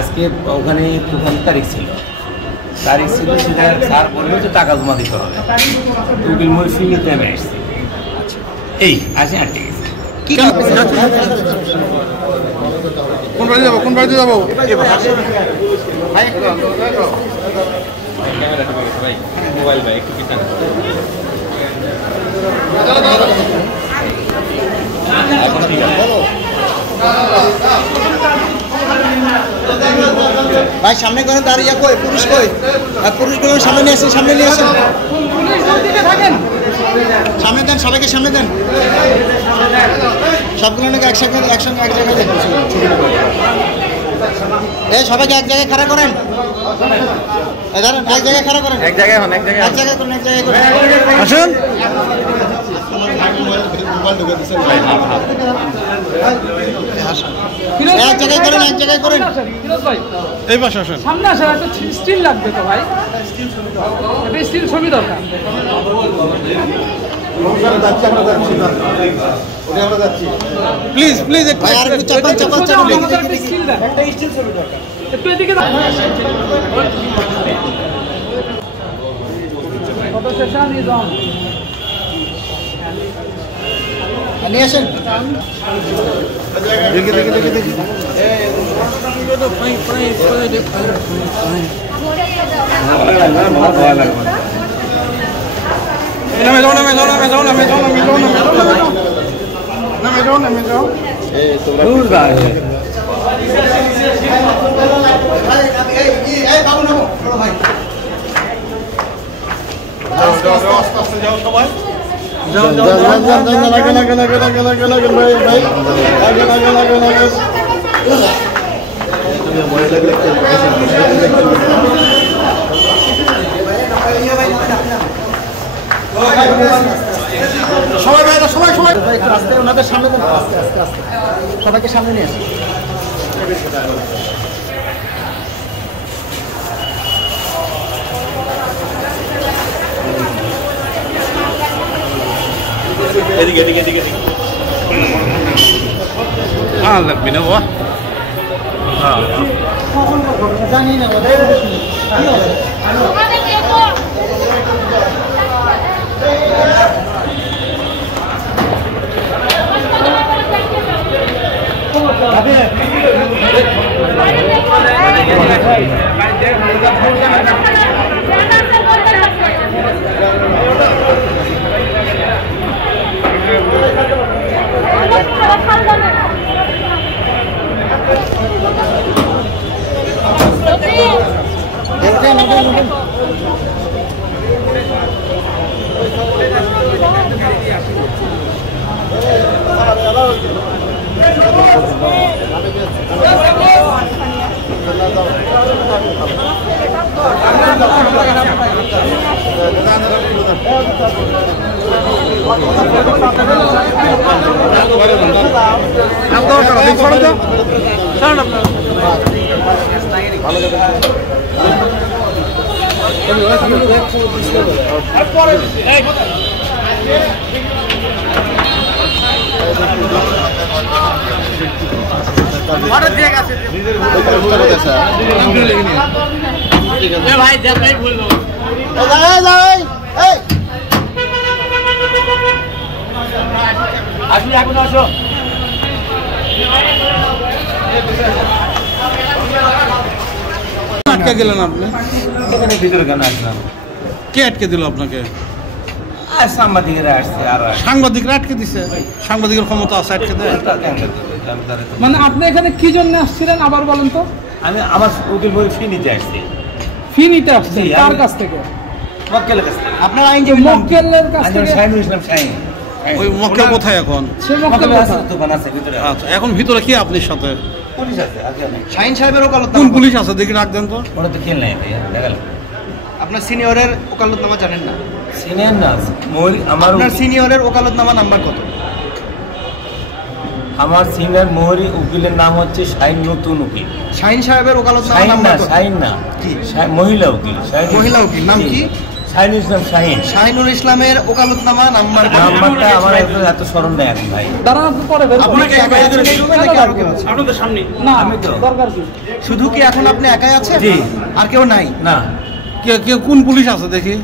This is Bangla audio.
আজকে ওখানে দোকানের তারিখ ছিল সেটা স্যার বললো যে টাকা জমা দিতে হবে। উকিল মই ফিঙ্গিতে আমি আসছি। এই আসি আর ঠিক আছে। কোন বাড়িতে যাবো ভাই মোবাইল ভাই একটু পিছনে ভাই সামনে করেন দাঁড়িয়ে কই পুরুষ কই পুরুষগুলো সামনে নিয়ে আসেন সামনে দেন সবাইকে সামনে দেন সবগুলো নাকি একসঙ্গে এক জায়গায় দেন সবাইকে এক জায়গায় খাড়া করেন এক জায়গায় খাড়া করেন এক জায়গায় করেন আসুন এক জায়গায় করেন এই পাশে আসেন সামনে আসেন একটা স্টিল লাগবে তো ভাই একটা স্টিল ছবি দরকার প্লিজ একটু এদিকে ফটো সেশন ইজ অন নিয়ে আসেন দেখি নামে যাও সবাই আস্তে ওনাদের সামনে আস্তে সবাইকে সামনে নিয়ে আসেন এদিকে লাগবি না বাবা জানি না ভাই দেখাই বলবো আসলে এখন আসো আটকে গেলেন আপনি এখানে ভিতরে কেন আসলাম? কে আটকে দিল আপনাকে? আর সাংবাদিকেরা আসছে আর সাংবাদিকরা আটকে দিছে? সাংবাদিকের ক্ষমতা আছে আটকে দেয়? মানে আপনি এখানে কি জন্য আসছিলেন আবার বলেন তো? আমি আমার উকিল বই ফি নিতে আসছি। ফি নিতে আসছেন কার কাছ থেকে? মক্কেলের কাছ থেকে। আপনার আইনজীবী মক্কেলের কাছ থেকে? শাহিনুল ইসলাম শাহিন। ওই মক্কেল কোথায় এখন? সে মক্কেল আছে দোকান আছে ভিতরে। আচ্ছা এখন ভিতরে কি আপনার সাথে? পুলিশ আছে আগে অনেক। শাহিন সাহেবের ওকালতনামা কোন পুলিশ আছে দেখি ডাক দেন তো। ওরা তো খেল নাই দেখাল। আপনার সিনিয়রের ওকালতনামা জানেন না? সিনিয়র না আমার আপনার সিনিয়রের ওকালতনামা নাম্বার কত? আমার সিনিয়র মোহরি উকিলের নাম হচ্ছে শাহিন নতুন উকিল। শাহিন সাহেবের ওকালতনামা শাহিন না নাম্বার কত? শাহিন না কি? মহিলা উকিল। মহিলা উকিল নাম কি? শাহিনুল ইসলাম শাহিন। শাহিনুল ইসলামের ওকালতনামা নাম্বারটা আমার এত স্মরণ নেই এখন ভাই। দাঁড়ান আপনি পরে বের আপনি কি একাই আছেন এই রুমে নাকি আর কেউ আছে? না আমি তো। দরকার কি? শুধু কি এখন আপনি একাই আছেন? জি। আর কেউ নাই? না কে কোন পুলিশ আছে দেখি?